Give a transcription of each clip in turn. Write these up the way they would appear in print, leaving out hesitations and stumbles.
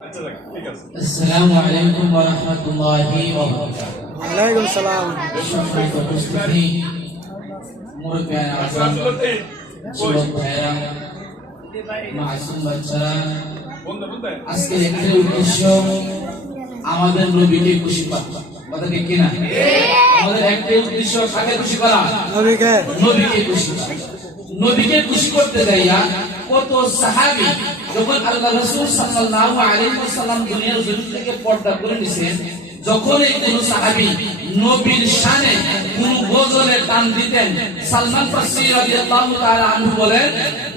আসসালামু আলাইকুম ওয়া রাহমাতুল্লাহি ওয়া বারাকাতুহু। ওয়া আলাইকুম সালাম। সম্মানিত উপস্থিতি, মুরব্বিয়ান আযম, যুবক ভাইরা, মাসুম বাচ্চারা, আজকের একটি উদ্দেশ্য আমাদের নবীকে খুশি করা। কথা ঠিক কিনা? আমাদের একটি উদ্দেশ্য কাকে খুশি করা? নবীকে খুশি করা। নবীকে খুশি করতে যাইয়া কত সাহাবী যখন আল্লাহ রাসূল সাল্লাল্লাহু আলাইহি ওয়াসাল্লাম দুনিয়ার জমিন থেকে পর্দা করে নিছেন, যখন এই কোন সাহাবী নবীর শানে কোন গজলে টান দিতেন, সালমান ফারসি রাদিয়াল্লাহু তাআলা আনহু বলেন,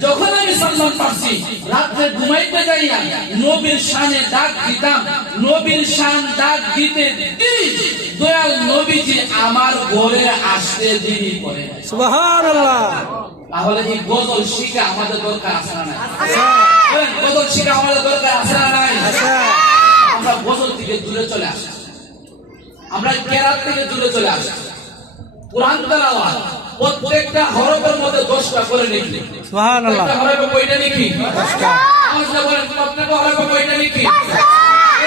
যখন আমি সালমান ফারসি রাতে ঘুমাইতে যাইয়া নবীর শানে ডাক দিতাম, নবীর শান ডাক দিতে দেরি দয়াল নবীজি আমার ঘরে আসতে দেরি করে। সুবহানাল্লাহ। তাহলে এই গজল শিখা আমাদের দরকার আছে না নাই? গজল শিখা আমাদের দরকার আছে না নাই? আমরা গজল থেকে দূরে চলে আসি, আমরা কেরাত থেকে দূরে চলে আসি। কুরআন তেলাওয়াত প্রত্যেকটা হরফের মধ্যে 10টা করে লিখি। সুবহানাল্লাহ। একটা হরফে কয়টা লিখি? 10টা। আমরা বলেন প্রত্যেকটা হরফে কয়টা লিখি? 10টা।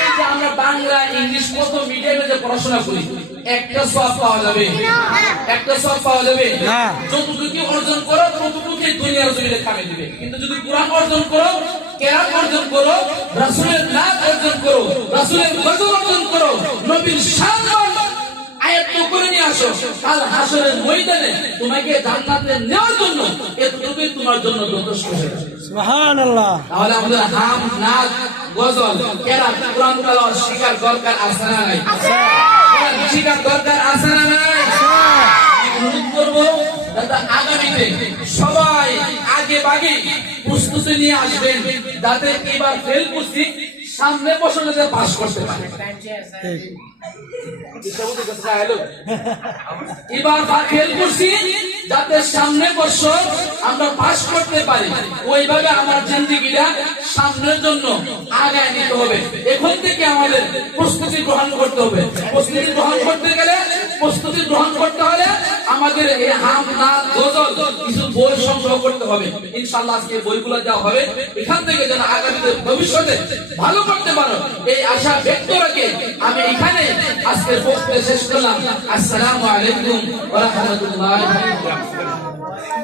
এই যে আমরা বাংলা ইংলিশ কত মিডিয়ামে যে পড়াশোনা করি, একটা সওয়াব পাওয়া যাবে? একটা সওয়াব পাওয়া যাবে না। যতটুকু অর্জন করো ততটুকুই দুনিয়ার জমিনে কামে দিবে। কিন্তু যদি কুরআন অর্জন করো, কেরাত অর্জন করো, রাসূলের নাত অর্জন করো, রাসূলের গজল অর্জন করো, নবীর শান আয়াত করে নিয়ে আসো, কাল হাসরের ময়দানে তোমাকে জান্নাতে নেওয়ার জন্য এতটুকুই তোমার জন্য যথেষ্ট হয়ে যাবে। সুবহানাল্লাহ। তাহলে আমাদের হাম, নাচ, গজল, কেরাত, কুরআন তেলাওয়াত শিখার দরকার আছে না নাই? শিখার দরকার আছে না নাই? অনুরোধ করবো যাতে আগামীতে সবাই আগে ভাগে প্রস্তুতি নিয়ে আসবেন, যাতে এবার ফেল করছি সামনে বছর যাতে পাস করতে পারে। এবার ফেল করছি যাতে সামনে বছর আমরা পাস করতে পারি, ওইভাবে আমার জিন্দেগিটা সামনের জন্য আগায় নিতে হবে। এখন থেকে আমাদের প্রস্তুতি গ্রহণ করতে হবে। প্রস্তুতি গ্রহণ করতে গেলে, প্রস্তুতি গ্রহণ করতে হলে আমাদের এই হাম, নাচ, গজল কিছু বই সংগ্রহ করতে হবে। ইনশাআল্লাহ আজকে বইগুলো দেওয়া হবে, এখান থেকে যেন আগামীতে ভবিষ্যতে ভালো করতে পারো এই আশা ব্যক্ত রেখে আমি এখানে আজকের বক্তব্য শেষ করলাম। আসসালামু আলাইকুম ওয়া রাহমাতুল্লাহি ওয়া বারাকাতুহু।